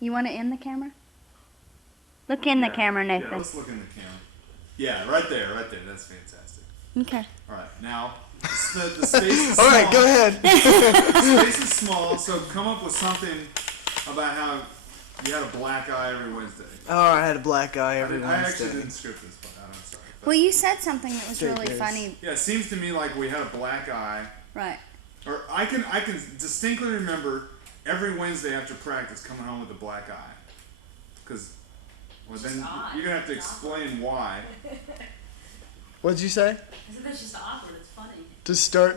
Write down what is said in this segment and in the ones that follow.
You want it in the camera? Look in the camera, Nathan. Yeah, let's look in the camera. Yeah, right there, right there. That's fantastic. Okay. All right, now the space is small. All right, go ahead. The space is small, so come up with something about how you had a black eye every Wednesday. Oh, I had a black eye every Wednesday. I actually didn't script this, but I'm sorry. But Well, you said something that was really funny. yeah, it seems to me like we had a black eye. Right. Or I can distinctly remember every Wednesday after practice coming home with a black eye. Because, well, then you're going to have to explain why. What'd you say? I said that's just awkward. It's funny. To start.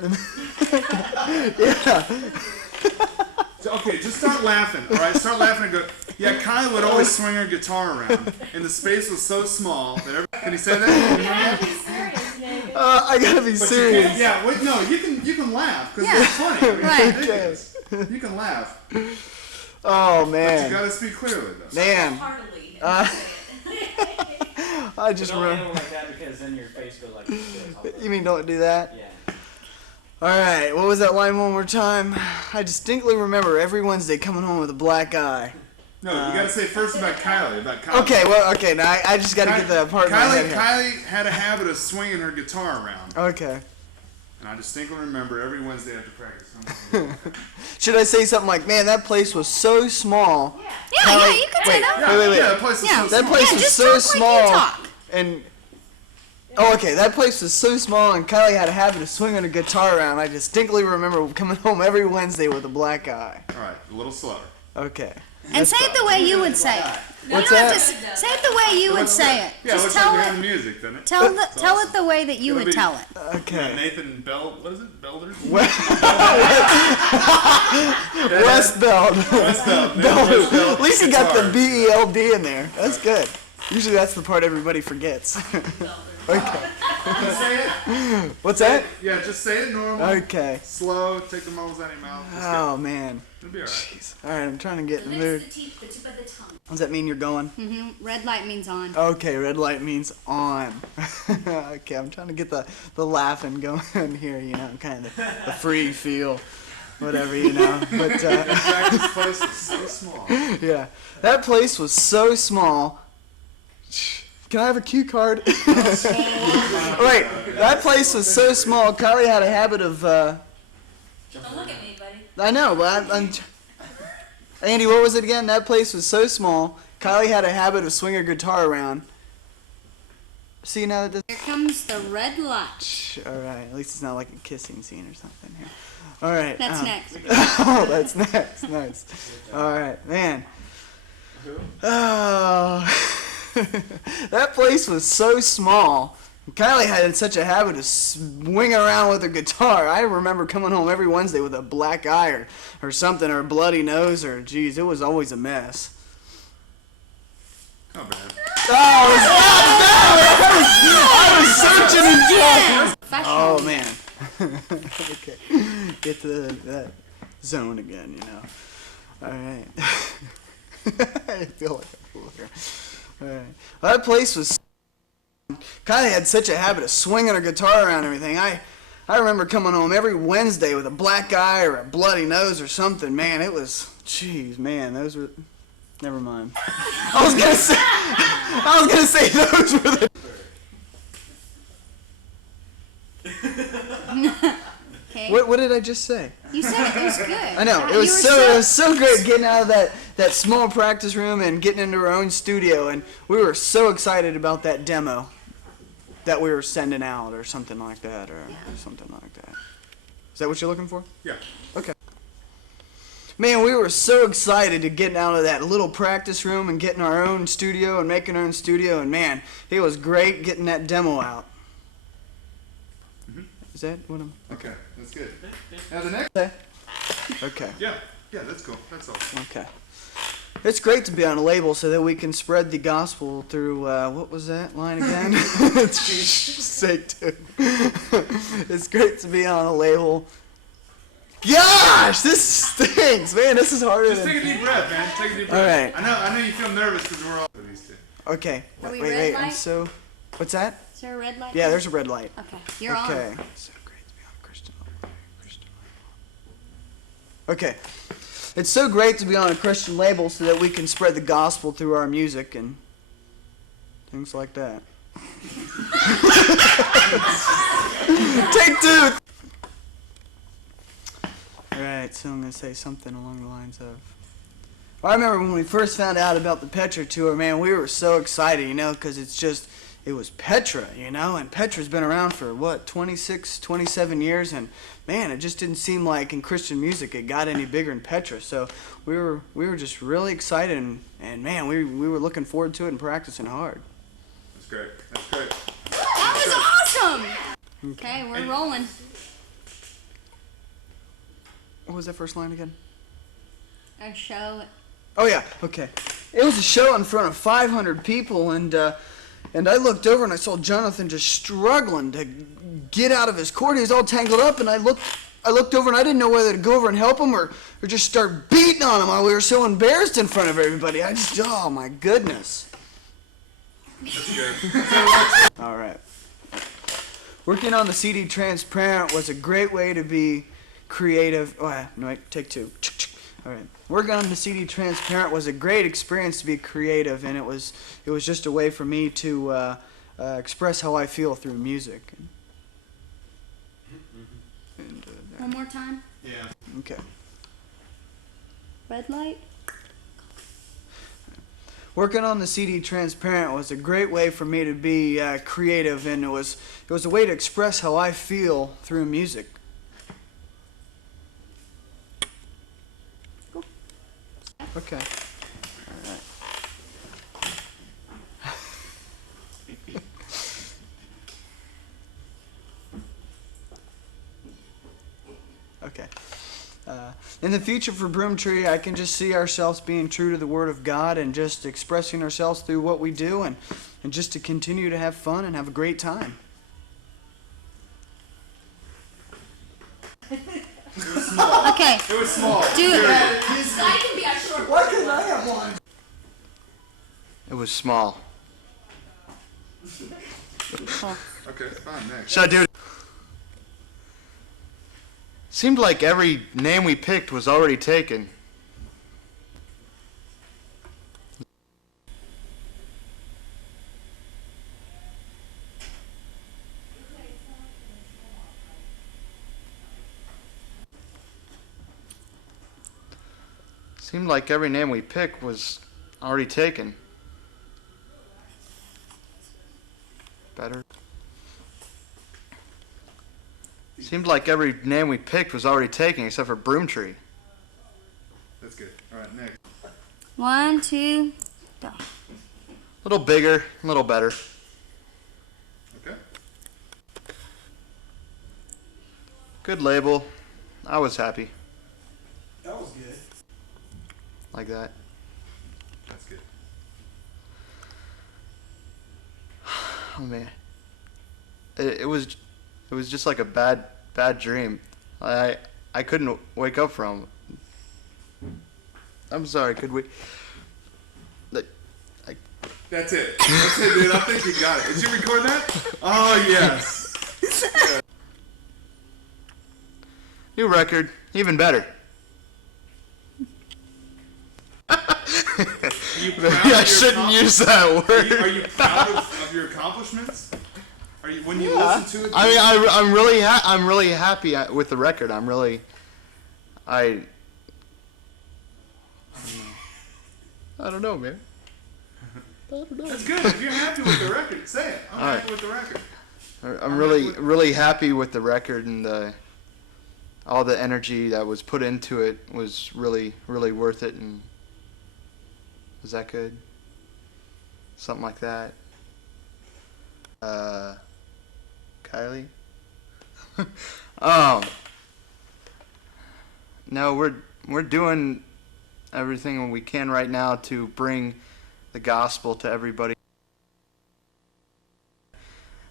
Yeah. So, okay, just start laughing, all right? Start laughing and go, yeah, Kylie would always swing her guitar around, and the space was so small that every... Can you say that? You gotta be serious, Nathan. I gotta be But serious. yeah, wait, no, you can laugh, because it's funny. I mean, Right. it's ridiculous. You can laugh. Oh, But man. you got to speak clearly, though. Man. Heartily. I just Don't remember. handle like that because then your face goes like this. You mean don't do that? Yeah. Alright, what was that line one more time? I distinctly remember every Wednesday coming home with a black eye. No, you got to say first about Kylie, Okay, well, okay, now I just gotta get that part in my head here. Kylie had a habit of swinging her guitar around. Okay. And I distinctly remember every Wednesday after practice. Should I say something like, man, that place was so small. Yeah, you can say that. Wait. Yeah, that place was so That small. place was just so talk like small. you talk. And oh, okay, that place was so small, and Kylie had a habit of swinging her guitar around. I distinctly remember coming home every Wednesday with a black eye. All right, a little slower. Okay. And say it the way you would say it. What's You don't have that? to say it the way you would say it. Yeah, Just looks tell like we have it. music, doesn't it? Tell it the way that you It'll would be- tell it. Okay. Nathan Bell, what is it? Belder? West Beld. West Bell. At least you got the B-E-L-D in there. That's good. Usually that's the part everybody forgets. Okay. Say it. What's that? Yeah, just say it normal. Okay. Slow, take the mouths out of your mouth. Just Oh, man. It'll be all right. Jeez. All right, I'm trying to get The in the lips, mood. the teeth, the tip of the tongue. Does that mean you're going? Red light means on. Okay, red light means on. Okay, I'm trying to get the laughing going here, you know, kind of the free feel, whatever, you know. But, Practice place is so small. yeah, that place was so small. Can I have a cue card? Wait, that place was so small. Kylie had a habit of, Don't look at me, buddy. I know, but I'm Andy, what was it again? That place was so small. Kylie had a habit of swinging her guitar around. See, now that Here comes the red light. this... All right, at least it's not like a kissing scene or something here. All right. That's next. Oh, that's next. Nice. All right, man. Oh, that place was so small. Kylie had such a habit of swinging around with her guitar. I remember coming home every Wednesday with a black eye or something, or a bloody nose, or geez, it was always a mess. Not bad. Oh, it's not bad. I was searching and Professional. oh man. Okay, get to that zone again, you know. All right. I feel like a fool here. All right. Well, that place was. Kylie had such a habit of swinging her guitar around and everything. I remember coming home every Wednesday with a black eye or a bloody nose or something. Man, it was. Jeez, man, those were. Never mind. I was gonna say those were the. Okay. What did I just say? You said it was good. I know it was so great getting out of that small practice room and getting into our own studio, and we were so excited about that demo that we were sending out or something like that or something like that. Is that what you're looking for? Yeah. Okay. Man, we were so excited to get out of that little practice room and getting our own studio and making our own studio, and man, it was great getting that demo out. Is that what I'm... Okay, that's good. Now the next. Okay. Yeah, that's cool. That's all. Okay. It's great to be on a label so that we can spread the gospel through, what was that line again? Sake too. It's great to be on a label. Gosh, this stinks, man. This is harder Just than... take a deep breath, man. Take a deep breath. All right. I know you feel nervous because we're all these two. Okay. Are we Wait, red I'm light? so... What's that? Is there a red light? Yeah, there's a red light. Okay, you're Okay. on. So great to be on Christian. Okay. It's so great to be on a Christian label so that we can spread the gospel through our music and things like that. Take two! Alright, so I'm going to say something along the lines of... I remember when we first found out about the Petra tour, man, we were so excited, you know, because it was Petra, you know, and Petra's been around for, 26, 27 years, and man, it just didn't seem like in Christian music it got any bigger than Petra, so we were just really excited, and man, we were looking forward to it and practicing hard. That's great. That's great. That was awesome! Okay, we're rolling. What was that first line again? A show. Oh yeah, okay. It was a show in front of 500 people, and I looked over and I saw Jonathan just struggling to get out of his cord. He was all tangled up, and I looked over and I didn't know whether to go over and help him or just start beating on him while we were so embarrassed in front of everybody. Oh my goodness. That's good. All right. Working on the CD Transparent was a great way to be creative. Oh, no, wait, take two. All right. Working on the CD Transparent was a great experience to be creative, and it was just a way for me to express how I feel through music. One more time. Yeah. Okay. Red light. Working on the CD Transparent was a great way for me to be creative, and it was a way to express how I feel through music. Okay. All right. Okay. In the future for Broomtree, I can just see ourselves being true to the Word of God and just expressing ourselves through what we do and just to continue to have fun and have a great time. It was small. Okay. It was small. Do it. This guy can be our short. Why couldn't I have one? It was small. Okay, fine, next. Should I do it? Seemed like every name we picked was already taken. Seemed like every name we picked was already taken. Better. Seemed like every name we picked was already taken except for Broomtree. That's good. All right, next. 1, 2, go. A little bigger, a little better. Okay. Good label. I was happy. That was good. Like that. That's good. Oh man. It was just like a bad dream. I couldn't wake up from. I'm sorry, could we? That's it. That's it, dude. I think you got it. Did you record that? Oh, yes. New record, even better. Are you proud Maybe I of your shouldn't use that word. Are you proud of your accomplishments? Are you when you listen to it? I mean, I'm really happy with the record. I don't know, man. I don't know. That's good. If you're happy with the record, say it. I'm All right. happy with the record. I'm really happy with the record, and all the energy that was put into it was really worth it. And was that good? Something like that. Kylie. No, we're doing everything we can right now to bring the gospel to everybody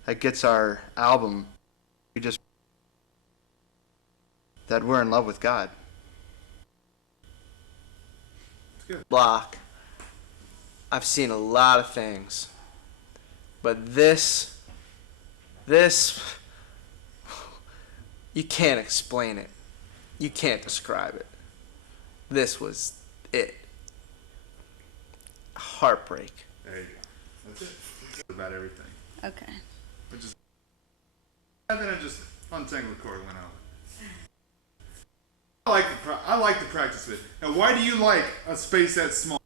that gets our album. That we're in love with God. Block. I've seen a lot of things, but this, you can't explain it. You can't describe it. this was it. Heartbreak. There you go. That's it. That's about everything. Okay. Which is. And then I just untangled the cord and went out. I like the practice of it. Now, why do you like a space that small?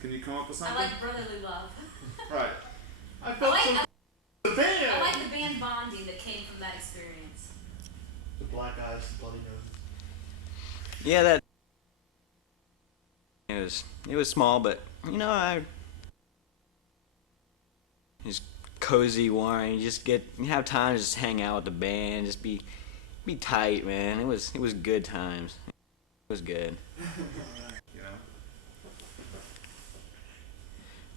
Can you come up with I something? like brotherly love. Right. I I felt like, some. The band. I like the band bonding that came from that experience. The black eyes, the bloody nose. Yeah, that it was small, but you know, I just cozy, warm. You have time to just hang out with the band, just be tight, man. It was good times. It was good. You know.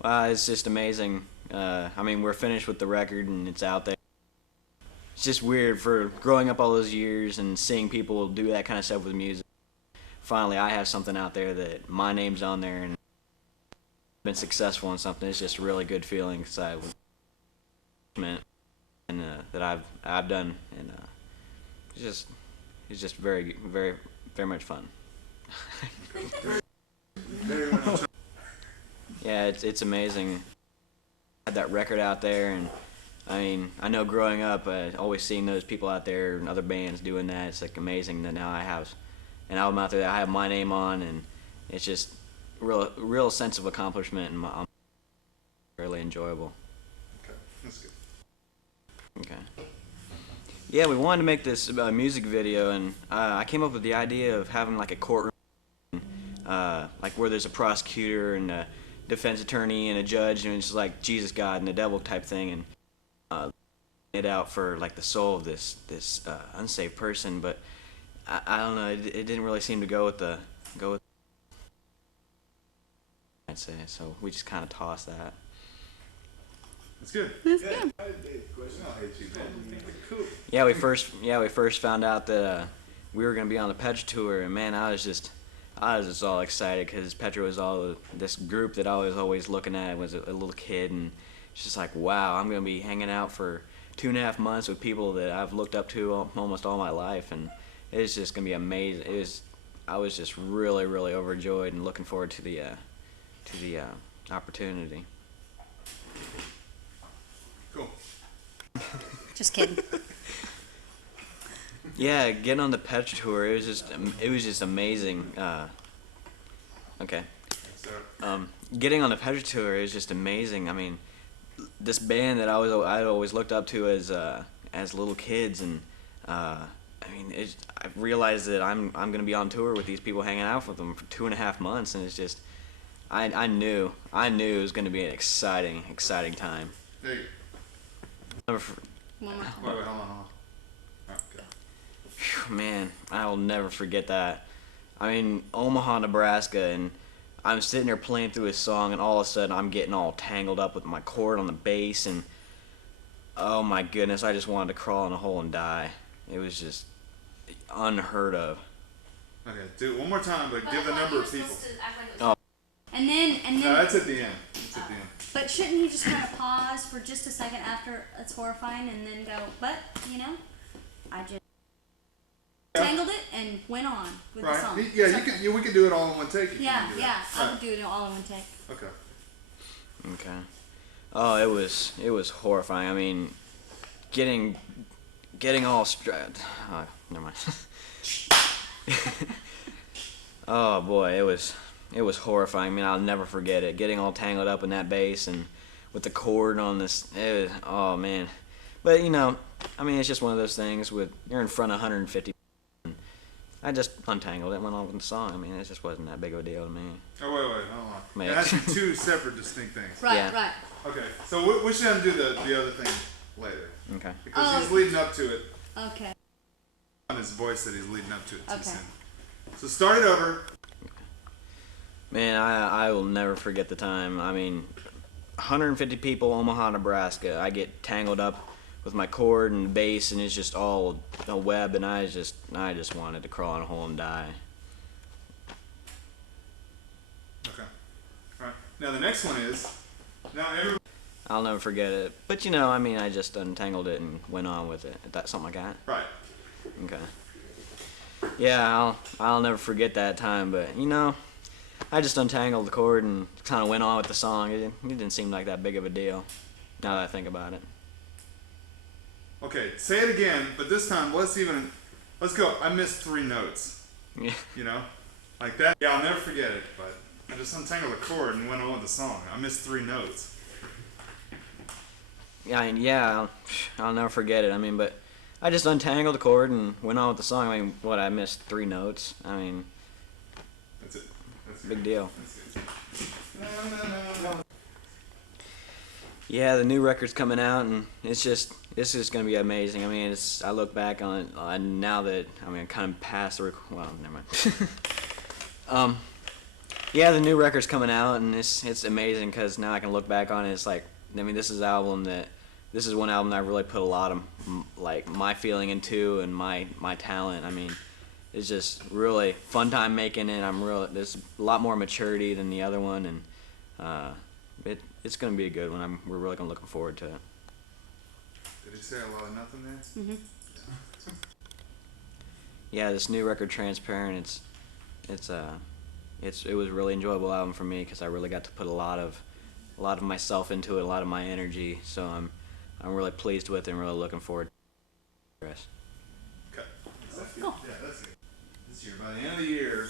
Wow, it's just amazing. I mean, we're finished with the record and it's out there. It's just weird for growing up all those years and seeing people do that kind of stuff with music. Finally, I have something out there that my name's on there and been successful in something. It's just a really good feeling inside with and that I've done, and it's just very very very much fun. Very much. Yeah, it's amazing. I had that record out there, and I mean, I know growing up, always seeing those people out there and other bands doing that, it's like amazing that now I have an album out there that I have my name on, and it's just real sense of accomplishment, and really enjoyable. Okay, that's good. Okay. Yeah, we wanted to make this music video, and I came up with the idea of having like a courtroom, like where there's a prosecutor and a defense attorney and a judge, and it's just like Jesus, God, and the devil type thing, and it out for like the soul of this unsaved person. But I don't know, it didn't really seem to go with I'd say, so we just kind of tossed that. That's good. That's good. I hate you, man. Cool. Yeah, we first found out that we were gonna be on the Petra tour, and man, I was just all excited because Petra was all this group that I was always looking at was a little kid, and it's just like, wow, I'm gonna be hanging out for 2.5 months with people that I've looked up to almost all my life, and it's just gonna be amazing. I was just really overjoyed and looking forward to the opportunity. Cool. Just kidding. Yeah, getting on the Petra tour, it was just amazing. Okay. So, Getting on the Petra tour is just amazing. I mean, this band that I always looked up to as little kids, and I mean, I realized that I'm gonna be on tour with these people, hanging out with them for 2.5 months, and it's just I knew it was gonna be an exciting time. there you One more. go. Wait, hold on. Okay. Phew, man, I'll never forget that. I mean, Omaha, Nebraska, and I'm sitting there playing through a song, and all of a sudden I'm getting all tangled up with my cord on the bass, and oh my goodness, I just wanted to crawl in a hole and die. It was just unheard of. Okay, do it one more time, but give the I thought number you of were people. supposed to act like it Oh. was And then, No, that's at the end. That's at the end. but shouldn't you just kind of pause for just a second after it's horrifying and then go, but, you know, I just tangled it and went on with the song. Right. Yeah, we can do it all in one take. if you Yeah, can do yeah, that. I Right. would do it all in one take. Okay. Okay. Oh, it was horrifying. I mean, getting all strapped. Oh, never mind. Oh boy, it was horrifying. I mean, I'll never forget it. Getting all tangled up in that bass and with the cord on this. Oh man. But you know, I mean, it's just one of those things. You're in front of 150. I just untangled it and went on with the song. I mean, it just wasn't that big of a deal to me. Oh wait, hold on. Mate. It has to be two separate, distinct things. Right, Yeah. right. Okay, so we should have to do the other thing later Okay. because Oh. he's leading up to it. Okay. On his voice that he's leading up to it too Okay. soon. So start it over. Man, I will never forget the time. I mean, 150 people, Omaha, Nebraska. I get tangled up with my cord and bass, and it's just all a web, and I just wanted to crawl in a hole and die. Okay. All right. Now the next one is everybody. I'll never forget it. But you know, I mean, I just untangled it and went on with it. That's something like that. Right. Okay. Yeah, I'll never forget that time. But you know, I just untangled the cord and kind of went on with the song. It didn't seem like that big of a deal. Now that I think about it. Okay, say it again, but this time let's go. I missed 3 notes. Yeah. You know, like that. Yeah, I'll never forget it. But I just untangled the cord and went on with the song. I missed 3 notes. Yeah, I'll never forget it. I mean, but I just untangled the cord and went on with the song. I mean, what, I missed 3 notes? I mean, That's it. That's big it. deal. That's it. No. Yeah, the new record's coming out, and it's just gonna be amazing. I mean, I look back on it now that I'm kind of past the well, never mind. Yeah, the new record's coming out, and it's amazing because now I can look back on it. It's like, I mean, this is one album that I really put a lot of like my feeling into and my talent. I mean, it's just really fun time making it. There's a lot more maturity than the other one, and it's gonna be a good one. We're really looking forward to it. Did he say a lot of nothing there? Mm-hmm. Yeah, this new record, Transparent. It was a really enjoyable album for me because I really got to put a lot of myself into it, a lot of my energy. So I'm really pleased with it and really looking forward to it. Okay. That's good. Cool. Yeah, that's good. This year, by the end of the year,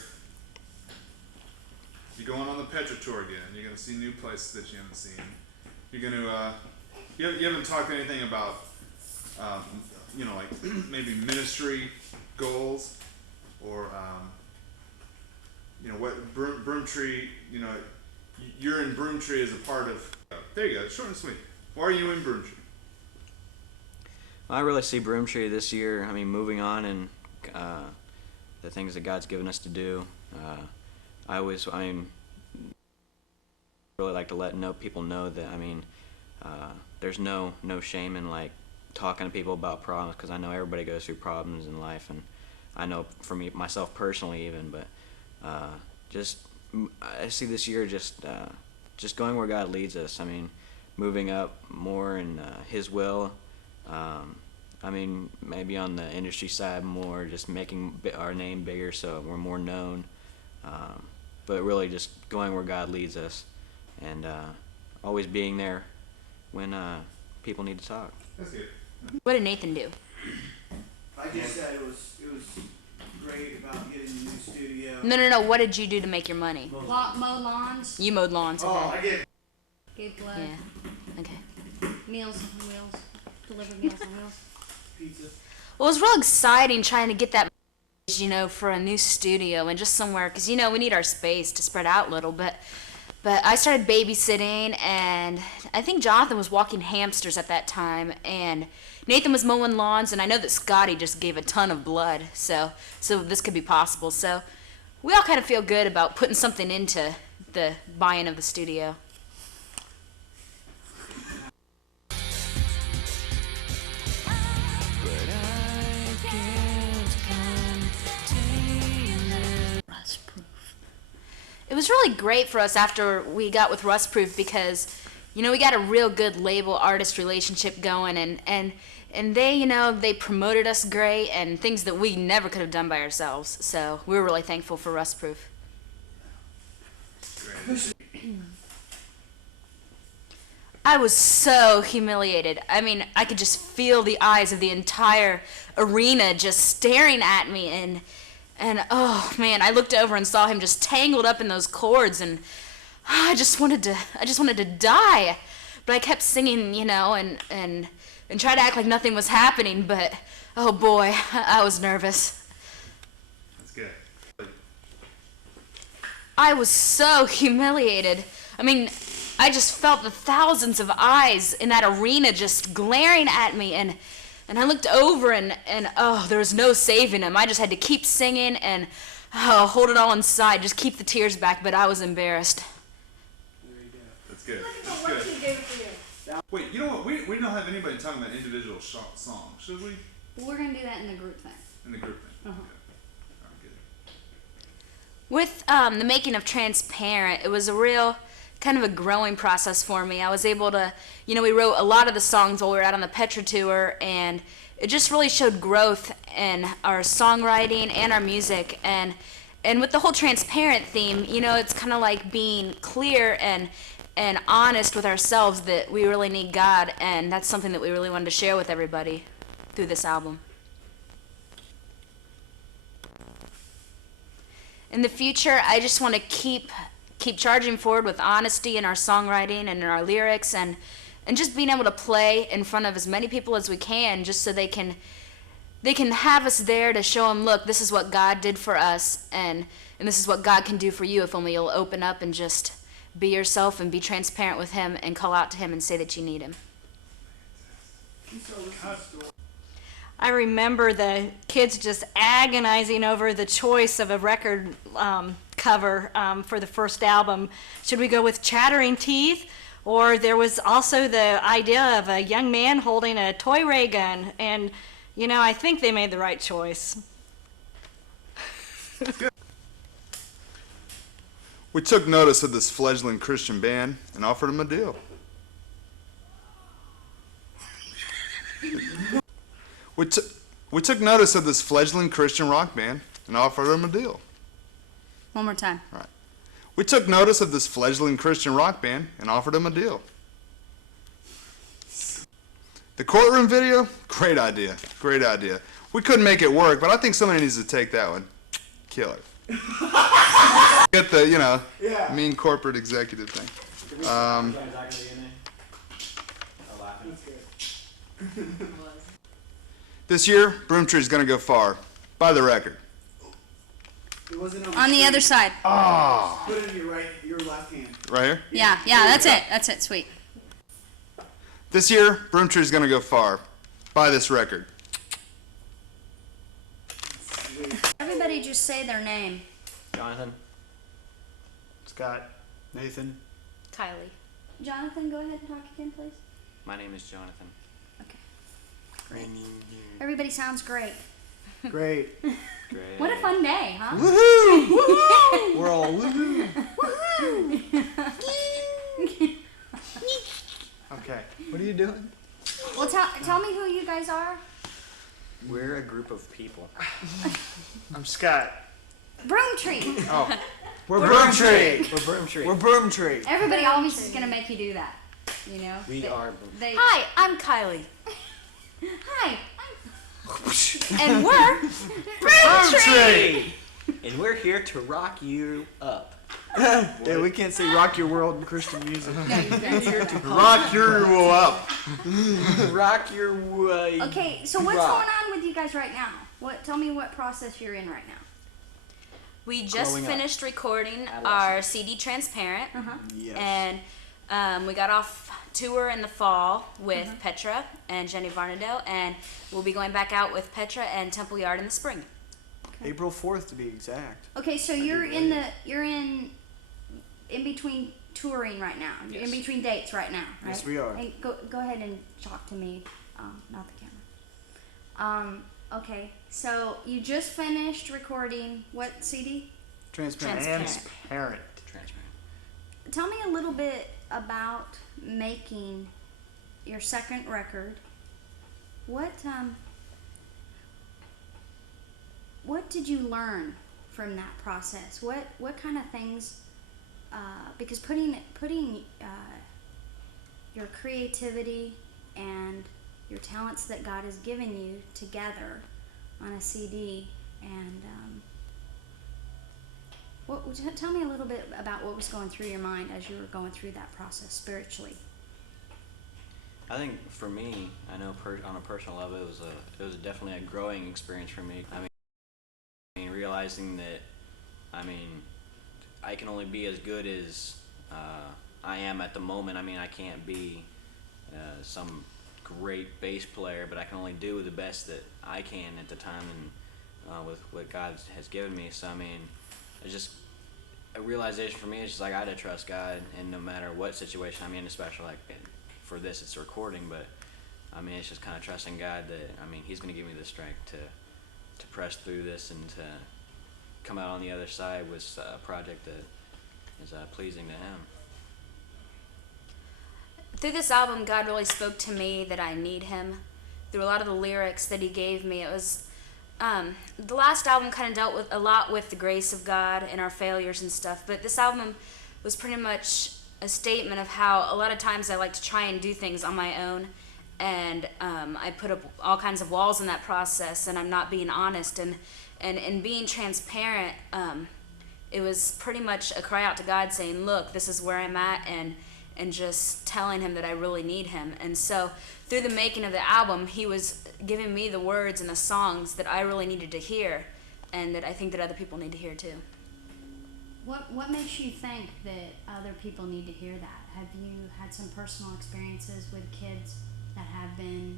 you're going on the Petra tour again. You're gonna see new places that you haven't seen. You're gonna you haven't talked anything about you know, like maybe ministry goals or you know what Broomtree, you know, you're in Broomtree as a part of. There you go, short and sweet. Why are you in Broomtree? I really see Broomtree this year. I mean, moving on and the things that God's given us to do. I really like to let people know that, I mean, there's no shame in like talking to people about problems, because I know everybody goes through problems in life, and I know for me myself personally even, but I see this year just going where God leads us. I mean, moving up more in His will. I mean, maybe on the industry side more, just making our name bigger so we're more known. But really just going where God leads us, and always being there when people need to talk. That's good. What did Nathan do? I just said it was great about getting the new studio. No. What did you do to make your money? Oh. Mow lawns. You mowed lawns. Okay. I get Gave blood. Yeah. Okay. Meals on wheels. Delivered meals on wheels. pizza. Well, it was real exciting trying to get that, for a new studio and just somewhere, because, we need our space to spread out a little bit. But I started babysitting, and I think Jonathan was walking hamsters at that time, and Nathan was mowing lawns, and I know that Scotty just gave a ton of blood, so this could be possible. So we all kind of feel good about putting something into the buy-in of the studio. It was really great for us after we got with Rustproof, because, we got a real good label-artist relationship going, and they, they promoted us great, and things that we never could have done by ourselves. So we were really thankful for Rustproof. I was so humiliated. I mean, I could just feel the eyes of the entire arena just staring at me, and oh man, I looked over and saw him just tangled up in those cords, and I just wanted to die. But I kept singing, and tried to act like nothing was happening, but oh boy, I was nervous. That's good. I was so humiliated. I mean, I just felt the thousands of eyes in that arena just glaring at me, and I looked over, and oh, there was no saving him. I just had to keep singing and hold it all inside, just keep the tears back, but I was embarrassed. There you go. That's good. That's good. Wait, you know what? We don't have anybody talking about individual songs, should we? We're going to do that in the group thing. In the group thing. Uh-huh. Okay. All right, good. With the making of Transparent, it was a real kind of a growing process for me. I was able to, we wrote a lot of the songs while we were out on the Petra tour, and it just really showed growth in our songwriting and our music. And with the whole transparent theme, it's kind of like being clear and honest with ourselves that we really need God, and that's something that we really wanted to share with everybody through this album. In the future, I just want to keep charging forward with honesty in our songwriting and in our lyrics, and just being able to play in front of as many people as we can, just so they can have us there to show them, look, this is what God did for us, and this is what God can do for you if only you'll open up and just be yourself and be transparent with Him and call out to Him and say that you need Him. I remember the kids just agonizing over the choice of a record cover for the first album. Should we go with Chattering Teeth? Or there was also the idea of a young man holding a toy ray gun. And, I think they made the right choice. We took notice of this fledgling Christian band and offered them a deal. We took notice of this fledgling Christian rock band and offered them a deal. One more time. Right. We took notice of this fledgling Christian rock band and offered them a deal. The courtroom video, great idea, great idea. We couldn't make it work, but I think somebody needs to take that one. Kill it. Get the, mean corporate executive thing. This year, Broomtree is going to go far. Buy the record. It wasn't On the other side. Ah. Put it in your left hand. Right here? Yeah, that's it. That's it. Sweet. This year, Broomtree is going to go far. Buy this record. Everybody just say their name. Jonathan. Scott. Nathan. Kylie. Jonathan, go ahead and talk again, please. My name is Jonathan. Everybody sounds great. Great. Great. What a fun day, huh? Woohoo! Woohoo! We're all woohoo. Okay. What are you doing? Well, tell me who you guys are. We're a group of people. I'm Scott. Broomtree. Oh. We're Broomtree. We're Broomtree. We're Broomtree. Everybody always is gonna make you do that. We are They. Hi, I'm Kylie. Hi. And we're Broomtree. And we're here to rock you up. Yeah, we can't say rock your world in Christian music. No, you guys are not. Rock your wool up. Rock your way. Okay, so what's Rock. going on with you guys right now? Tell me what process you're in right now. We just Growing up. finished recording Adolescent. our CD Transparent, Yes. and we got off tour in the fall with Petra and Jenny Varnado, and we'll be going back out with Petra and Temple Yard in the spring. April 4th to be exact. Okay, so you're in between touring right now. You're in Yes. between dates right now, right? Yes, we are. And go ahead and talk to me, not the camera. Okay, so you just finished recording what CD? Transparent. Transparent. Transparent. Tell me a little bit about making your second record. What did you learn from that process? What kind of things? Because putting your creativity and your talents that God has given you together on a CD, and tell me a little bit about what was going through your mind as you were going through that process spiritually. I think for me, I know on a personal level, it was definitely a growing experience for me. I mean, realizing that, I can only be as good as I am at the moment. I can't be some great bass player, but I can only do the best that I can at the time, and with what God has given me. So it's just a realization for me. It's just like I had to trust God, and no matter what situation I'm in, especially for this, it's recording. But it's just kind of trusting God that He's going to give me the strength to press through this and to come out on the other side with a project that is pleasing to Him. through this album, God really spoke to me that I need Him. Through a lot of the lyrics that He gave me, it was the last album kind of dealt with a lot with the grace of God and our failures and stuff. But this album was pretty much a statement of how a lot of times I like to try and do things on my own, and I put up all kinds of walls in that process, and I'm not being honest and being transparent. It was pretty much a cry out to God saying, look, this is where I'm at, and just telling Him that I really need Him. And so through the making of the album, He was giving me the words and the songs that I really needed to hear, and that I think that other people need to hear too. What makes you think that other people need to hear that? Have you had some personal experiences with kids that have been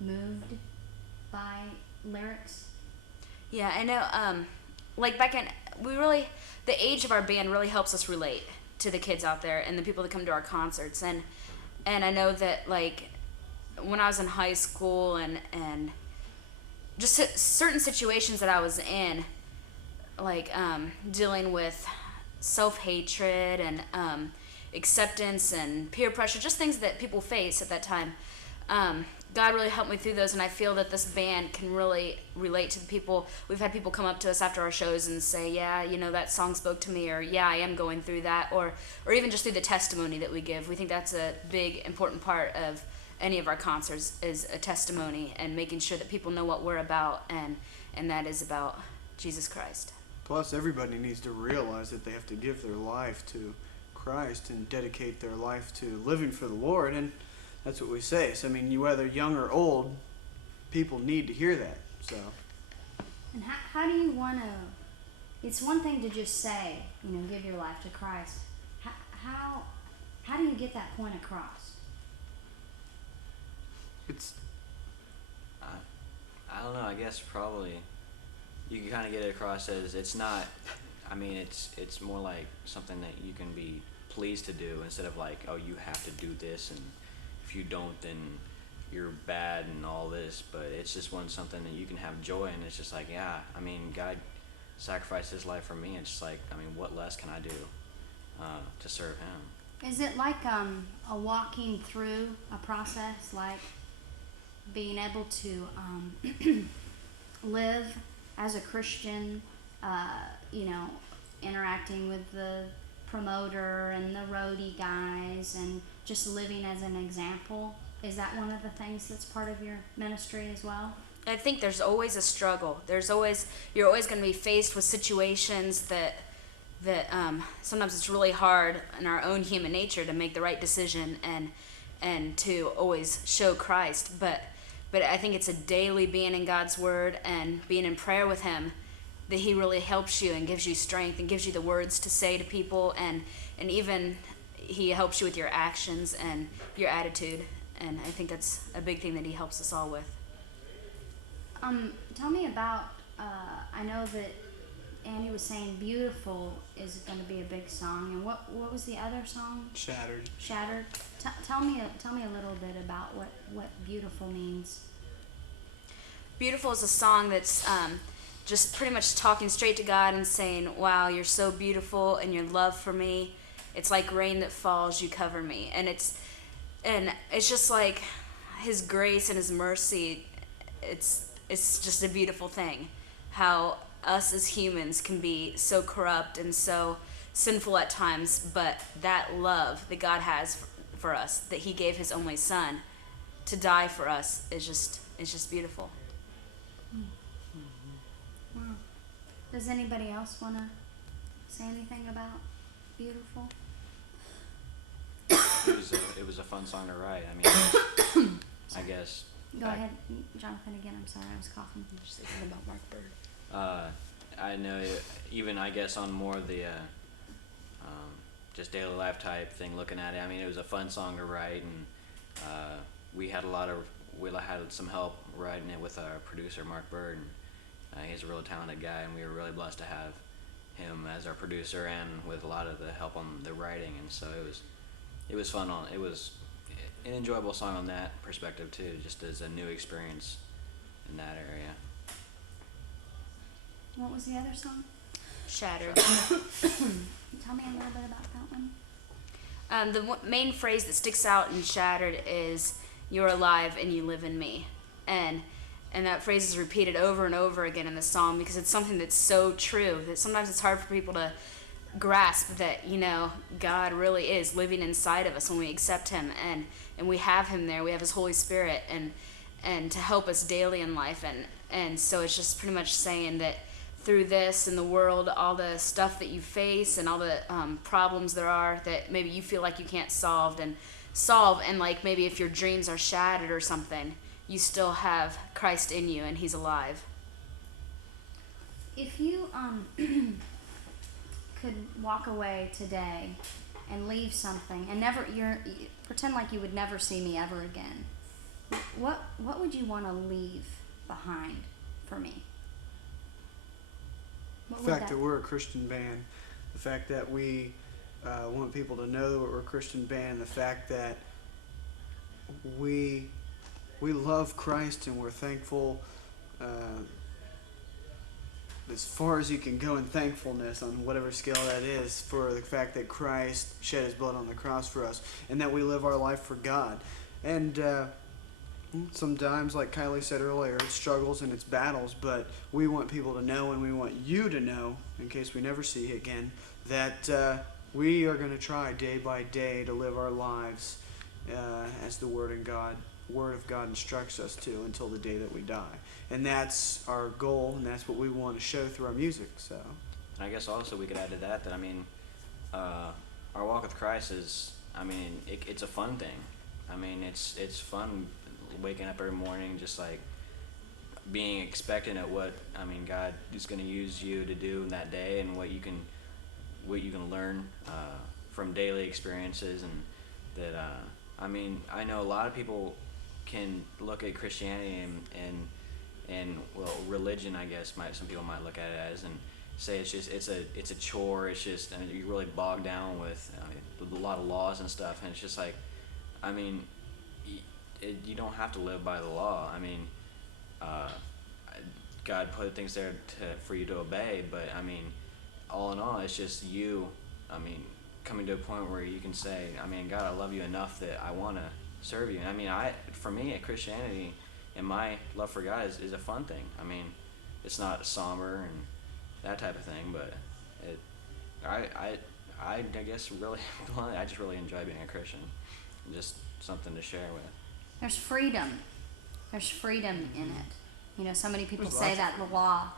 moved by lyrics? Yeah, I know. Like back in, the age of our band really helps us relate to the kids out there and the people that come to our concerts. And I know that, like, when I was in high school and just certain situations that I was in, like dealing with self-hatred and acceptance and peer pressure, just things that people face at that time. God really helped me through those, and I feel that this band can really relate to the people. We've had people come up to us after our shows and say, yeah, that song spoke to me, or yeah, I am going through that, or even just through the testimony that we give. We think that's a big, important part of any of our concerts, is a testimony and making sure that people know what we're about, and that is about Jesus Christ. Plus, everybody needs to realize that they have to give their life to Christ and dedicate their life to living for the Lord, and that's what we say. So, I mean, whether young or old, people need to hear that. So. And how do you want to? It's one thing to just say, give your life to Christ. How do you get that point across? It's. I don't know. I guess probably you can kind of get it across as it's not. I mean, it's more like something that you can be pleased to do instead of like, oh, you have to do this, and if you don't, then you're bad and all this. But it's just something that you can have joy in. It's just like, yeah, I mean, God sacrificed His life for me. It's just like, I mean, what less can I do to serve Him? Is it like a walking through a process, like being able to live as a Christian, interacting with the promoter and the roadie guys and just living as an example? Is that one of the things that's part of your ministry as well? I think there's always a struggle. You're always going to be faced with situations that sometimes it's really hard in our own human nature to make the right decision and to always show Christ. But I think it's a daily being in God's Word and being in prayer with Him that He really helps you and gives you strength and gives you the words to say to people, and even He helps you with your actions and your attitude. And I think that's a big thing that He helps us all with. Tell me about, I know that Andy was saying Beautiful is going to be a big song, and what was the other song? Shattered. Shattered. Tell me a little bit about what Beautiful means. Beautiful is a song that's just pretty much talking straight to God and saying, wow, you're so beautiful, and your love for me, it's like rain that falls, you cover me. And it's just like His grace and His mercy. It's just a beautiful thing how us as humans can be so corrupt and so sinful at times, but that love that God has for us, that He gave His only Son to die for us, is just beautiful. Wow. Does anybody else want to say anything about Beautiful? It was a fun song to write. I mean, I guess. Go ahead, Jonathan, again. I'm sorry, I was coughing. Just thinking about Mark Bird. I know, even I guess on more of the just daily life type thing, looking at it, I mean, it was a fun song to write, and we had some help writing it with our producer, Mark Bird, and he's a really talented guy, and we were really blessed to have him as our producer and with a lot of the help on the writing, and so it was fun. It was an enjoyable song on that perspective too, just as a new experience in that area. What was the other song? Shattered. Tell me a little bit about that one. Main phrase that sticks out in Shattered is "You're alive and you live in me," and that phrase is repeated over and over again in the song because it's something that's so true that sometimes it's hard for people to grasp that God really is living inside of us when we accept Him and we have Him there. We have His Holy Spirit and to help us daily in life and so it's just pretty much saying that through this and the world, all the stuff that you face and all the problems there are that maybe you feel like you can't solve and like maybe if your dreams are shattered or something, you still have Christ in you and He's alive. If you could walk away today and leave something and pretend like you would never see me ever again, what would you want to leave behind for me? The fact that we're a Christian band, the fact that we want people to know that we're a Christian band, the fact that we love Christ and we're thankful as far as you can go in thankfulness on whatever scale that is for the fact that Christ shed His blood on the cross for us and that we live our life for God. And sometimes, like Kylie said earlier, it's struggles and it's battles, but we want people to know and we want you to know, in case we never see you again, that we are going to try day by day to live our lives as the Word of God instructs us to until the day that we die. And that's our goal, and that's what we want to show through our music. So, And I guess also we could add to that I mean, our walk with Christ is, I mean, it's a fun thing. I mean, it's fun waking up every morning, just like being expectant at what God is going to use you to do in that day, and what you can learn from daily experiences, and that I know a lot of people can look at Christianity and well, religion, I guess some people might look at it as, and say it's a chore. It's just you're really bogged down with a lot of laws and stuff, and it's just like, you don't have to live by the law. God put things there for you to obey, but all in all, it's just you. Coming to a point where you can say, God, I love you enough that I want to serve you. And for me, Christianity and my love for God is a fun thing. It's not somber and that type of thing, but I guess really, I just really enjoy being a Christian. Just something to share with. There's freedom. There's freedom in it. So many people say that the law,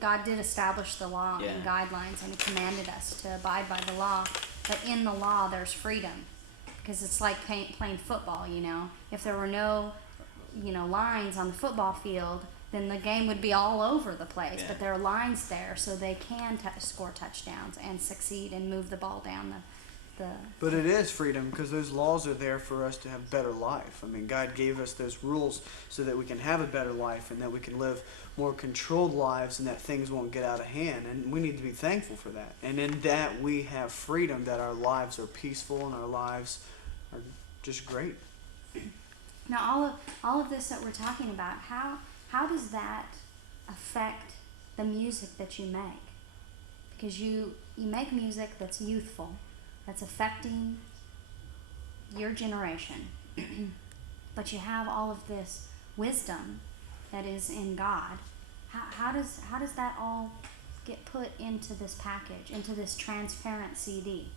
God did establish the law and guidelines, and He commanded us to abide by the law. But in the law, there's freedom, because it's like playing football. If there were no, lines on the football field, then the game would be all over the place. Yeah. But there are lines there, so they can score touchdowns and succeed and move the ball down the. But it is freedom, because those laws are there for us to have better life. God gave us those rules so that we can have a better life and that we can live more controlled lives and that things won't get out of hand. And we need to be thankful for that. And in that we have freedom, that our lives are peaceful and our lives are just great. Now, all of this that we're talking about, how does that affect the music that you make? Because you make music that's youthful, that's affecting your generation, but you have all of this wisdom that is in God. How does that all get put into this package, into this transparent CD?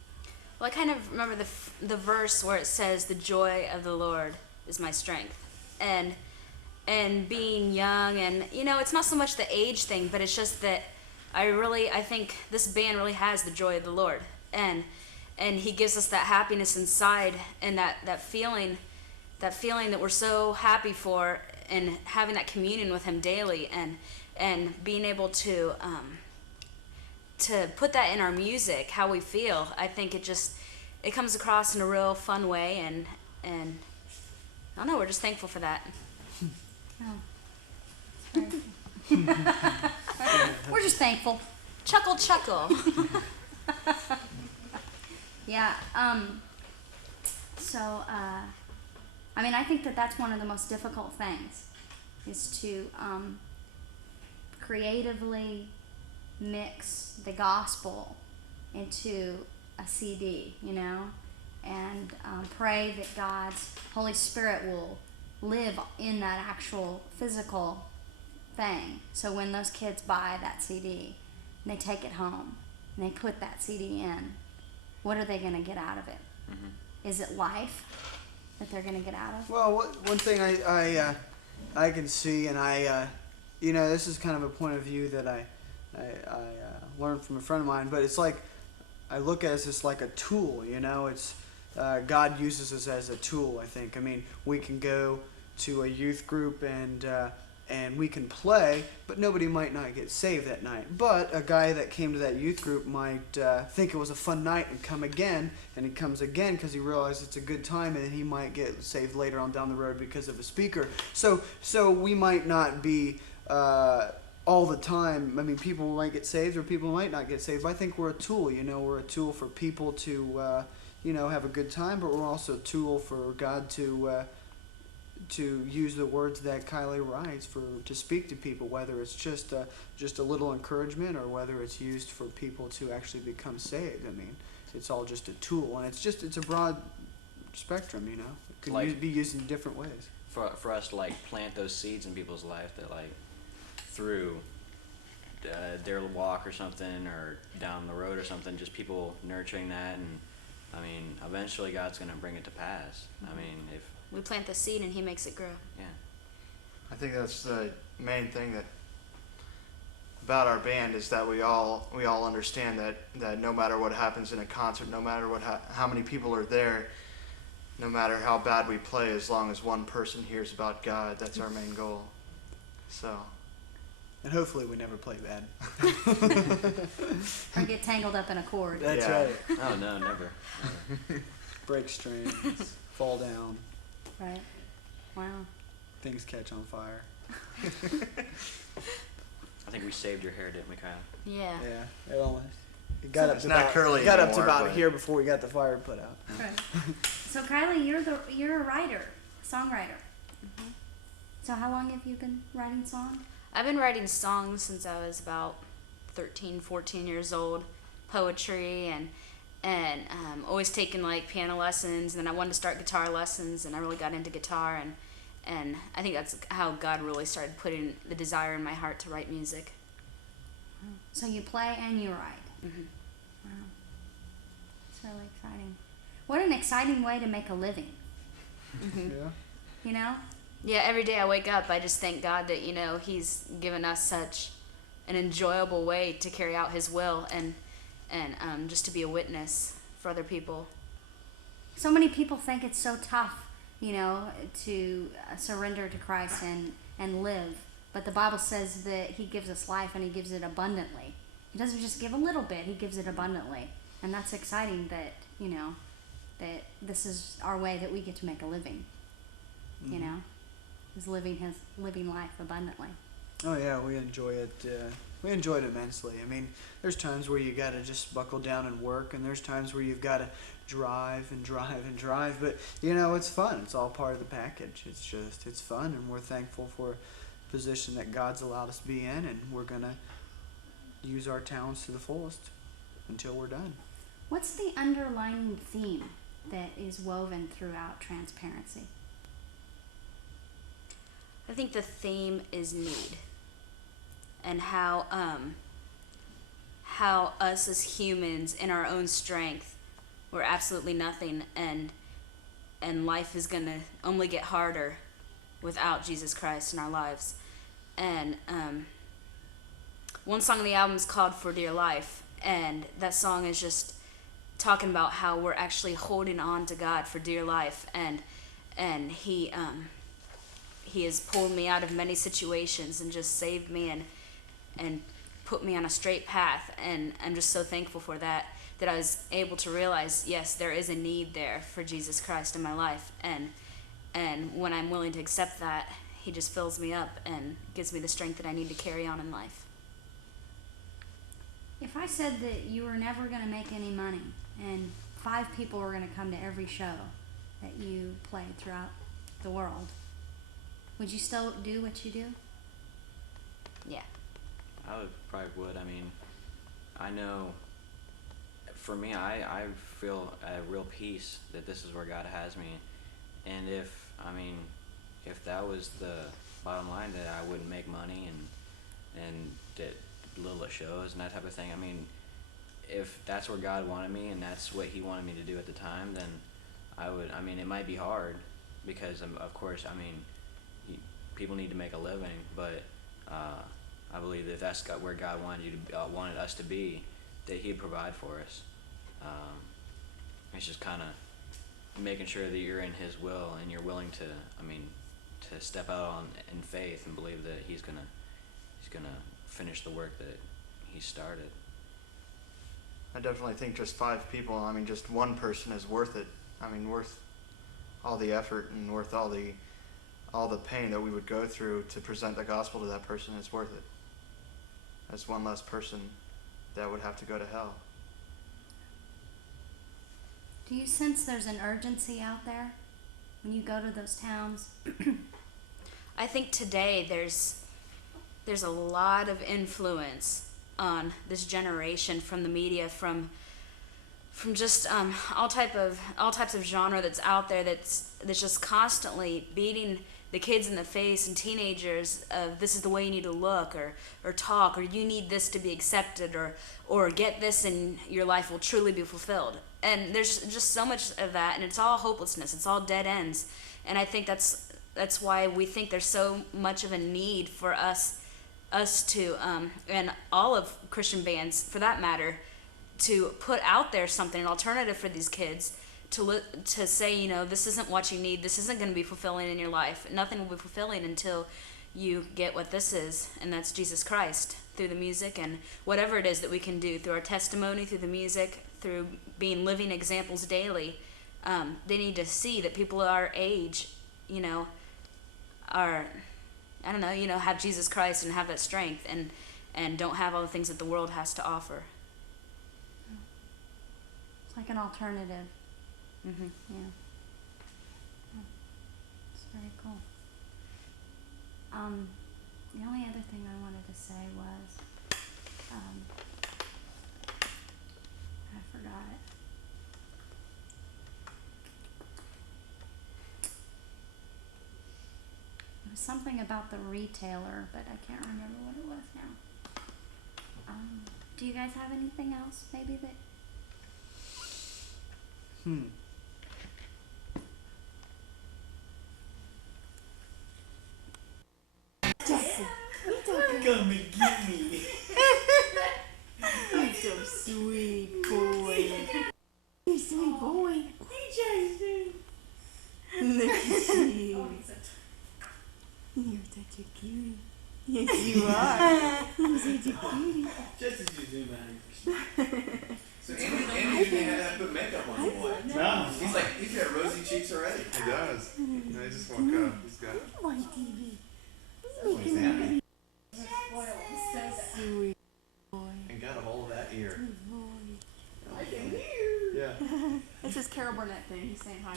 Well, I kind of remember the verse where it says, "The joy of the Lord is my strength," and being young, and it's not so much the age thing, but it's just that I think this band really has the joy of the Lord, and He gives us that happiness inside, and that feeling that we're so happy for, and having that communion with Him daily, and being able to put that in our music, how we feel. I think it comes across in a real fun way, and I don't know, we're just thankful for that. Oh, we're just thankful. Chuckle, chuckle. Yeah. I think that's one of the most difficult things, is to creatively mix the gospel into a CD, and pray that God's Holy Spirit will live in that actual physical thing. So when those kids buy that CD and they take it home and they put that CD in, what are they going to get out of it? Is it life that they're going to get out of? Well, one thing I can see, and this is kind of a point of view that I learned from a friend of mine, but it's like I look at it as just like a tool. It's God uses us as a tool. I think. I mean, we can go to a youth group and we can play, but nobody might not get saved that night. But a guy that came to that youth group might think it was a fun night and come again, and he comes again because he realized it's a good time, and he might get saved later on down the road because of a speaker. So we might not be all the time. I mean, people might get saved or people might not get saved. But I think we're a tool. We're a tool for people to have a good time, but we're also a tool for God to use the words that Kylie writes to speak to people, whether it's just a little encouragement or whether it's used for people to actually become saved. I mean, it's all just a tool, and it's a broad spectrum. It could be used in different ways. For us to plant those seeds in people's life that through their walk or something, or down the road or something, just people nurturing that, and I mean, eventually God's gonna bring it to pass. I mean, if We plant the seed and he makes it grow. yeah. I think that's the main thing about our band is that we all understand that no matter what happens in a concert, no matter how many people are there, no matter how bad we play, as long as one person hears about God, that's our main goal. So. And hopefully we never play bad. Or get tangled up in a cord. That's Yeah. right. Oh no, never. Break strings, fall down, Right. Wow. things catch on fire. I think we saved your hair, didn't we, Kyle? Yeah. Yeah, it almost. It got up It's to not about, curly it got up to anymore, about but- here before we got the fire put out. Right. So Kylie, you're a writer, songwriter. So how long have you been writing songs? I've been writing songs since I was about 13, 14 years old, poetry and always taking piano lessons, and then I wanted to start guitar lessons, and I really got into guitar, and I think that's how God really started putting the desire in my heart to write music. So you play and you write. Mhm. Wow. It's really exciting. What an exciting way to make a living. Yeah. Yeah, every day I wake up, I just thank God that, he's given us such an enjoyable way to carry out his will and just to be a witness for other people. So many people think it's so tough, to surrender to Christ and live. But the Bible says that he gives us life and he gives it abundantly. He doesn't just give a little bit, he gives it abundantly. And that's exciting that, that this is our way that we get to make a living. Is living life abundantly. Oh yeah, we enjoy it. We enjoy it immensely. I mean, there's times where you gotta just buckle down and work, and there's times where you've gotta drive and drive and drive. But it's fun. It's all part of the package. It's fun, and we're thankful for the position that God's allowed us to be in, and we're gonna use our talents to the fullest until we're done. What's the underlying theme that is woven throughout Transparency? I think the theme is need, and how us as humans in our own strength, we're absolutely nothing, and life is gonna only get harder without Jesus Christ in our lives. And one song on the album is called "For Dear Life," and that song is just talking about how we're actually holding on to God for dear life, and He has pulled me out of many situations and just saved me and put me on a straight path, and I'm just so thankful for that I was able to realize, yes, there is a need there for Jesus Christ in my life, and when I'm willing to accept that, he just fills me up and gives me the strength that I need to carry on in life. If I said that you were never going to make any money and 5 people were going to come to every show that you played throughout the world, would you still do what you do? Yeah. I probably would. I mean, I know for me, I feel a real peace that this is where God has me, and if that was the bottom line, that I wouldn't make money and did little shows and that type of thing. I mean, if that's where God wanted me and that's what He wanted me to do at the time, then I would. I mean, it might be hard because of course, I mean, people need to make a living, but I believe that that's where God wanted us to be, that He'd provide for us. It's just kind of making sure that you're in His will and you're willing to, to step out in faith and believe that He's gonna finish the work that He started. I definitely think just 5 people, just one person is worth it. Worth all the effort and worth all the pain that we would go through to present the gospel to that person. It's worth it. That's one less person that would have to go to hell. Do you sense there's an urgency out there when you go to those towns? I think today there's a lot of influence on this generation from the media, from just all types of genre that's out there that's just constantly beating the kids in the face and teenagers of this is the way you need to look or talk, or you need this to be accepted, or get this and your life will truly be fulfilled. And there's just so much of that, and it's all hopelessness, it's all dead ends. And I think that's why we think there's so much of a need for us to and all of Christian bands for that matter, to put out there something, an alternative for these kids, to say, this isn't what you need, this isn't going to be fulfilling in your life. Nothing will be fulfilling until you get what this is, and that's Jesus Christ, through the music and whatever it is that we can do, through our testimony, through the music, through being living examples daily. They need to see that people our age, are, have Jesus Christ and have that strength and don't have all the things that the world has to offer. It's like an alternative. Mm-hmm. Yeah. It's very cool. The only other thing I wanted to say was, I forgot it. It was something about the retailer, but I can't remember what it was now. Do you guys have anything else, maybe that? Come and get me. You're so sweet, boy. You're sweet boy. Look at you. You're such a cutie. Yes, you are. You're such a cutie. Just as you do, man. So Andy didn't have to put makeup on the boy. No. He's got rosy cheeks already. He does. He just woke up. He's got it. My TV. He's happy. Sweet boy. And got a hold of that ear. Boy. I can hear. Yeah. It's his Carol Burnett thing. He's saying hi.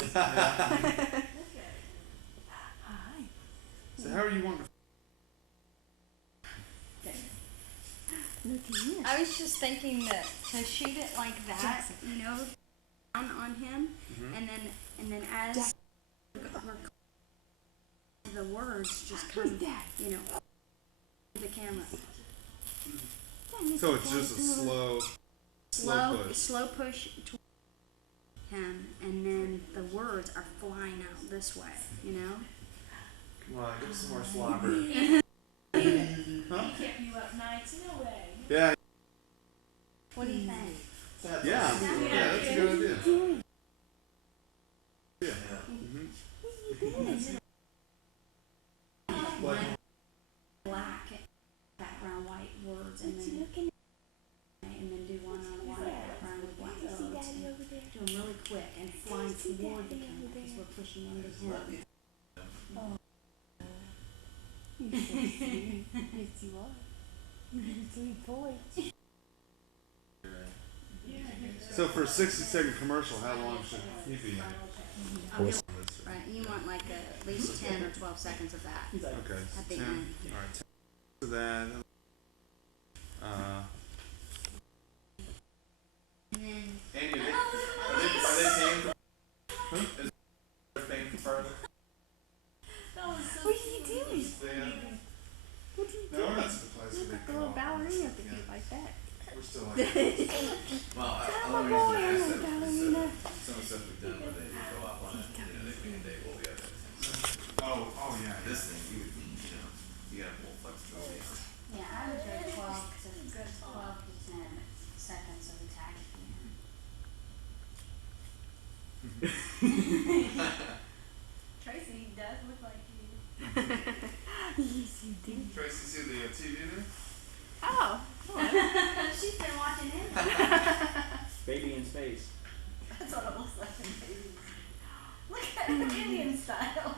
Hi. So how are you wanting to? Look at you. I was just thinking that to shoot it like that, down on him, and then as the words just come, to the camera. So it's just a slow push. Push toward him, and then the words are flying out this way. Well, give us some more slobber. He kept you up nights, no way. Yeah. What do you think? Yeah. Yeah, that's a good idea. Yeah. Black background, white words, and then do one on white background with black words. Do them really quick and flying toward the camera because we're pushing into him. You're so sweet. Yes, you are. You're a sweet boy. So for a 60-second commercial, how long should he be in? Right, you want like at least 10 or 12 seconds of that Okay. at the 10. end. All right. 10 to that. And then still like it. Well, the only reason I asked that was some of the stuff we've done where they go up on it, they will be able to. Oh yeah. This thing, you got full flexibility on it. Yeah, I would go 12 to 10 seconds of attack. Tracy does look like you. Tracy, see the TV there? Oh. She's been watching him. Baby in space. That's what it looks like in babies. Look at the Indian style.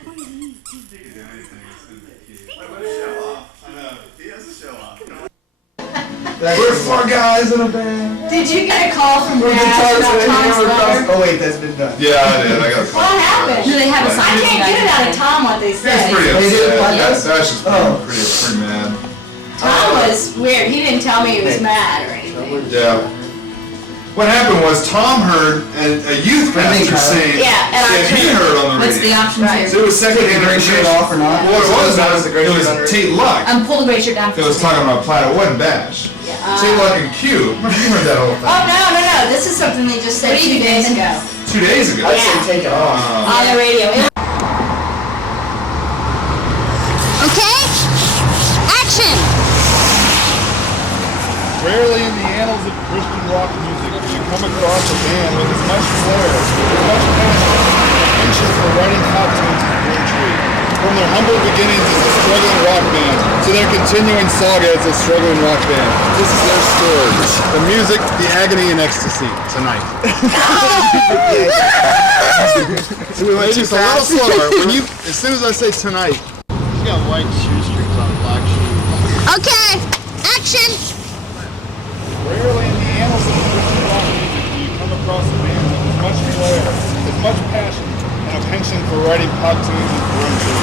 He could do anything. It's gonna be cute. Wait, what a show off. I know. He has a show off. We're four guys in a band. Did you get a call from Brad about Tom's letter? Oh wait, that's been done. Yeah, I did. I got a call. What happened? Do they have a I sign? can't get it out of Tom what they He's said. pretty They did upset. what? That's just Oh. pretty mad. Tom was weird. He didn't tell me he was mad or anything. Yeah. What happened was Tom heard a youth pastor saying Yeah, and that he heard on the What's the radio. options here? So it was secondhand Gray shirt information. off or not? What it was It was Tate Luck. Pull the gray shirt down. It was talking about Plaid. It wasn't Bash. Tate Luck and Q. Remember you heard that whole thing? Oh, no. This is something they just said 2 days ago 2 days ago. I'd say take it off. on the radio. Okay, action! Rarely in the annals of Christian rock music do you come across a band with as much flair, as much passion, and penchant for writing pop tunes as Broomtree. From their humble beginnings as a struggling rock band to their continuing saga as a struggling rock band, this is their story. The music, the agony, and ecstasy tonight. So we went just a little slower. As soon as I say tonight, you got white shoestrings on, black shoes. Okay, action! Rarely in the annals of Christian rock music do you come across a band with as much flair, as much passion, and a penchant for writing pop tunes as Broomtree.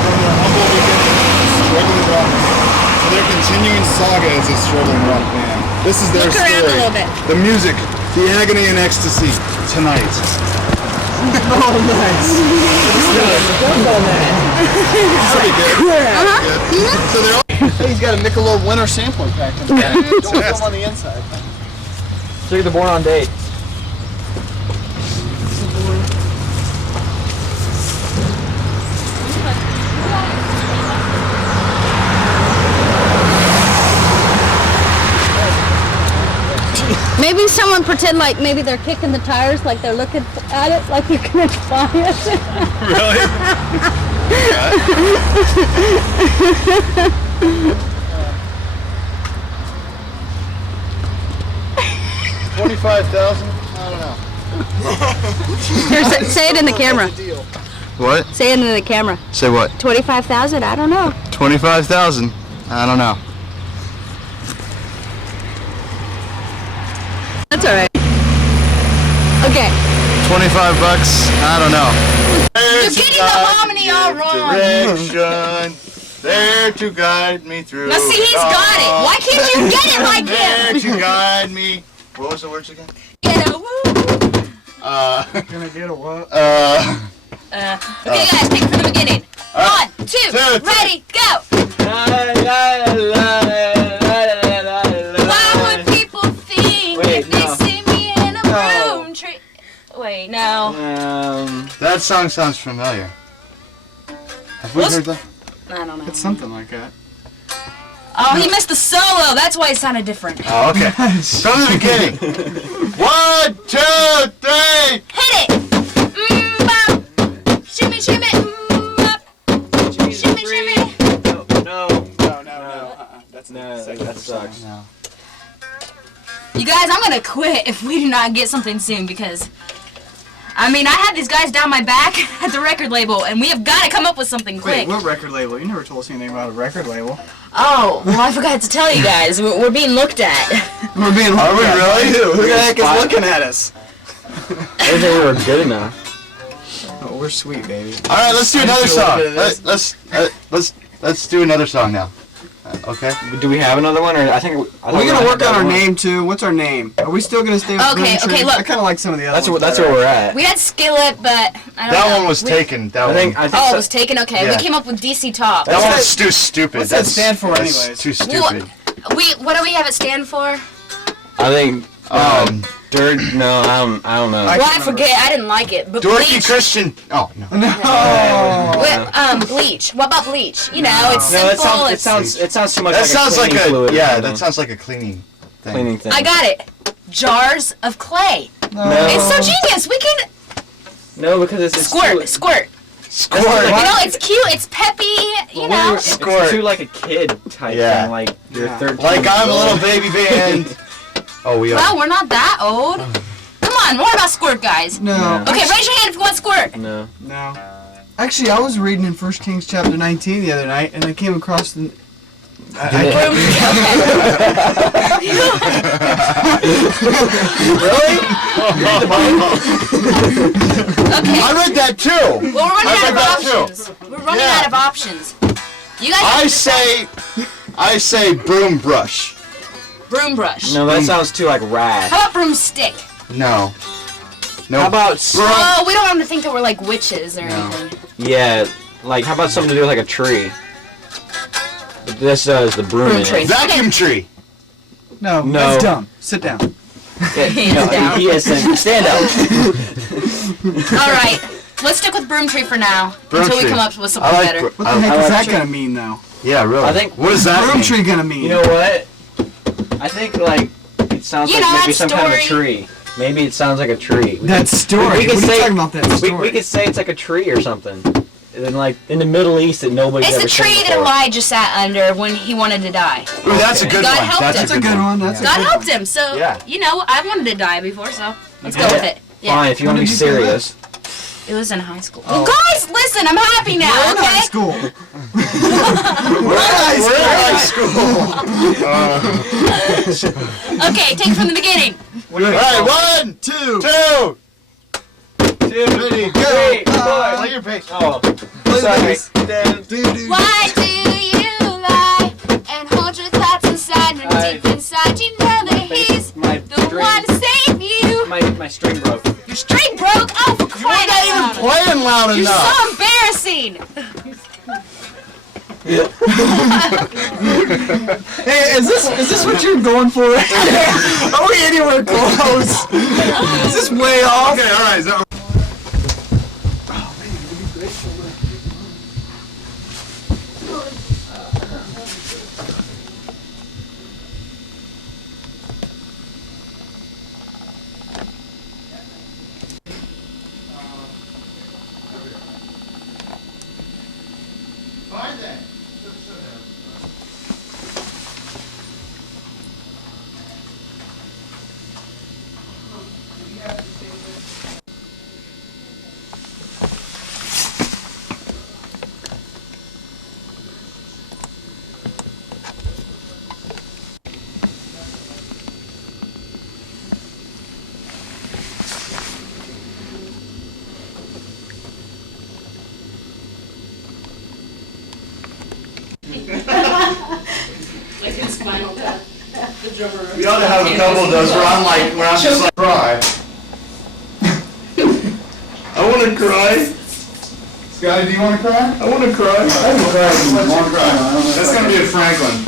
From their humble beginnings as a struggling rock band to their continuing saga as a struggling rock band. This is their story. around a little bit. The music, the agony and ecstasy tonight. Oh, nice. Pretty good. So they're all. Hey, he's got a Michelob Winter sampling pack in the back. Don't film on the inside. Took the born on date. Maybe someone pretend like maybe they're kicking the tires, like they're looking at it, like they're gonna fly it. $25,000? I don't know. Here, say it in the camera. What? Say it in the camera. Say what? 25,000? I don't know. 25,000. I don't know. That's all right. Okay. $25. I don't know. You're getting the harmony all wrong. Direction. There to guide me through. Now see, he's got it. Why can't you get it like There him? to guide me. What was the words again? Get a woo. Gonna get a what? Okay, guys, take it from the beginning. 1, 2, ready, go. Why would people think if they see me in a broom tree? Wait, no. That song sounds familiar. Have we heard that? I don't know. It's something like that. Oh, he missed the solo. That's why it sounded different. Oh, okay. From the beginning. 1, 2, 3. Hit it. Bop. Shimmy, shimmy. Bop. Shimmy, shimmy. No. That's That sucks. No. You guys, I'm gonna quit if we do not get something soon because, I mean, I had these guys down my back at the record label, and we have got to come up with something quick. Wait, what record label? You never told us anything about a record label. Oh, well, I forgot to tell you guys. We're being looked at. We're being Are we really? Who the heck is looking at us? I didn't think we were good enough. Oh, we're sweet, baby. All right, let's do another Just a little song. bit of this. Let's do another song now. Okay. Do we have another one, or I think Are we gonna work on our name too? What's our name? Are we still gonna stay with Okay, Broomtree? okay, look. I kind of like some of the other ones. That's better. where we're at. We had Skillet, but I don't know. That one was taken. That I think one. Oh, it so- was taken? Okay, Yeah. we came up with DC Top. That one What's was too stupid. what's that stand for that's anyways? too Well, stupid. What do we have it stand for? I think dirt. No, I don't know. Well, I forget. I didn't like it. But Dorothy bleach. Christian. Oh no. Bleach. What about bleach? You know, it's simple. It sounds too much. That like sounds a like cleaning fluid, yeah. you know? That sounds like a cleaning thing. Cleaning thing. I got it. Jars of clay. No. It's so genius. We can No, because it's squirt. too, Squirt. You know, it's cute. It's peppy. You know. It's too like a kid type Yeah. thing. Like you're 13. Like I'm a little baby band. Oh, we are. Well, we're not that old. Come on, more about squirt, guys. No. Okay, raise your hand if you want squirt. No. No. Actually, I was reading in 1 Kings chapter 19 the other night, and I came across the. Really? Okay. I read that too. Well, we're running out of that options. We're running out of options. You guys. I say broom brush. Broom brush. No, that sounds too like rad. How about broomstick? No. No. How about Oh, we don't want them to think that we're like witches or anything. yeah, like how about something to do with like a tree? But this is the broom. Broom in tree. it. Vacuum tree. No, No. that's dumb. Sit down. Yeah, no, down. he is saying, stand up. All right, let's stick with broomtree for now until we Broomtree. come up with I something like better. What the heck I is like that tree. gonna mean, though? Yeah, really. I think- What does that Broom mean? tree gonna mean? You know what? I think like it sounds You like know maybe that some kind of a story? tree. Maybe it sounds like a tree. That story. We could what are say- you talking about that story? We could say it's like a tree or something. And then like in the Middle East that nobody's It's ever the seen tree that before. Elijah sat under when he wanted to die. Ooh, that's a good God one. helped That's him. That's a good one. That's a God good helped him, so Yeah. you know I wanted to die before, so let's go with it. Yeah. Fine, if you want to be did you say that? serious. It was in high school. Well, guys, listen, I'm happy now. We're in high Okay. school. We're in high school. Okay, take it from the beginning. All right, 1, 2. 2, Two, 3, go. three, four. Play your pace. Oh, Play sorry. this. Do-do. Why do you lie and hold your thoughts inside when deep inside you know that he's My the string, one to save you? my string broke. Your string broke. Oh, for crying out loud! Playing loud You're enough. so embarrassing. Hey, is this what you're going for? Are we anywhere close? Is this way off? Okay, all right. So, We ought to have a couple of those where I'm just like, cry. I want to cry. Scotty, do you want to cry? I want to cry. Let you cry. That's gonna be at Franklin.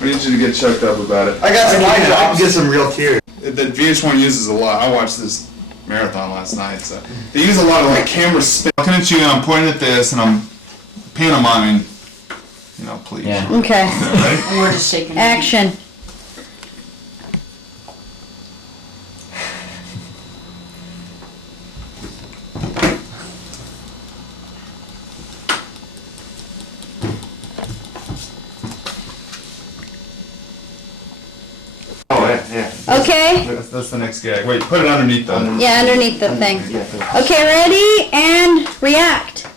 We need you to get choked up about it. I got some. I can get some real tears. The VH1 uses a lot. I watched this marathon last night, so they use a lot of like camera spin. I'm looking at you and I'm pointing at this and I'm pantomiming. You know, please. Yeah. Okay. Ready? And we're just shaking. Action. Oh yeah. Okay. That's the next gag. Wait, put it underneath though. Yeah, underneath the thing. Okay, ready and react.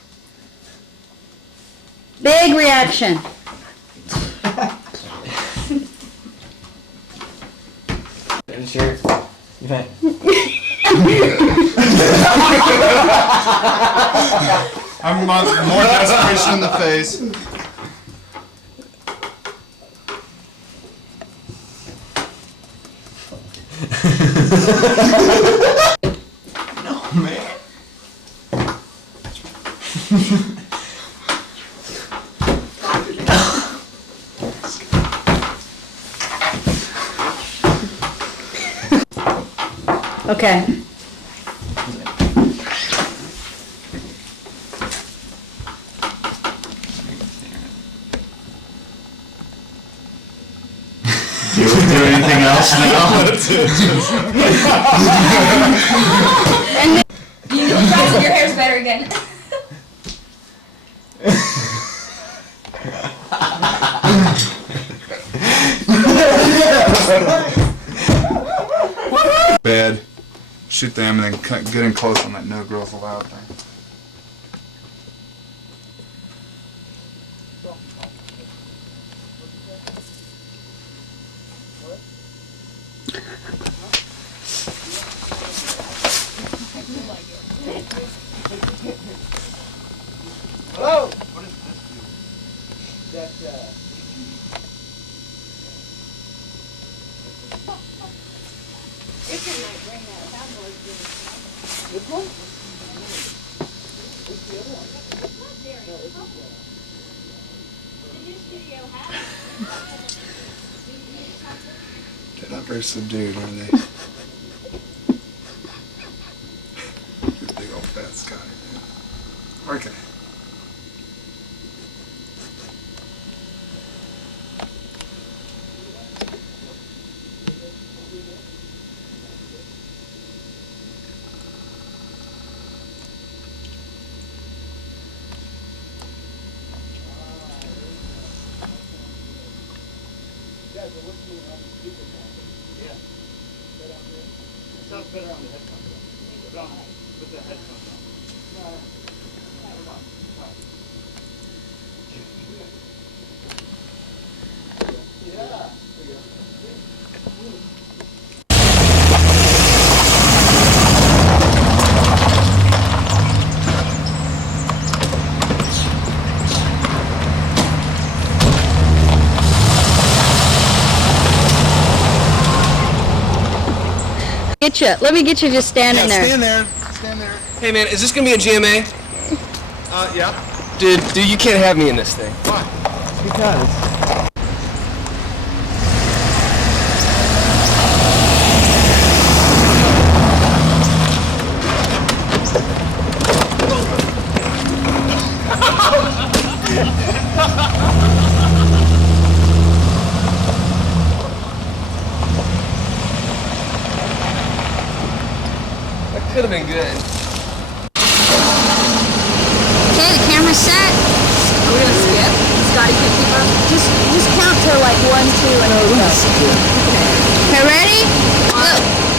Big reaction. Sure. You think? I'm more desperation in the face. Okay. Do anything else now? You know, guys, your hair's better again. Bad. Shoot them and then get in close on that no girls allowed thing. Hello? What does this do? That, This one? What's the other one? They're not very subdued, are they? Big old fat Scotty. Okay. Sounds better on the headphones. Put the headphones on. Yeah. Let me get you just standing there. Stand there. Stand there. Hey man, is this gonna be a GMA? Yeah. Dude, you can't have me in this thing. Why? Because. Could have been good. Okay, the camera's set. Are we gonna skip? Scotty can keep up. Just count to like 1, 2, and then we'll go. Okay, ready? Go.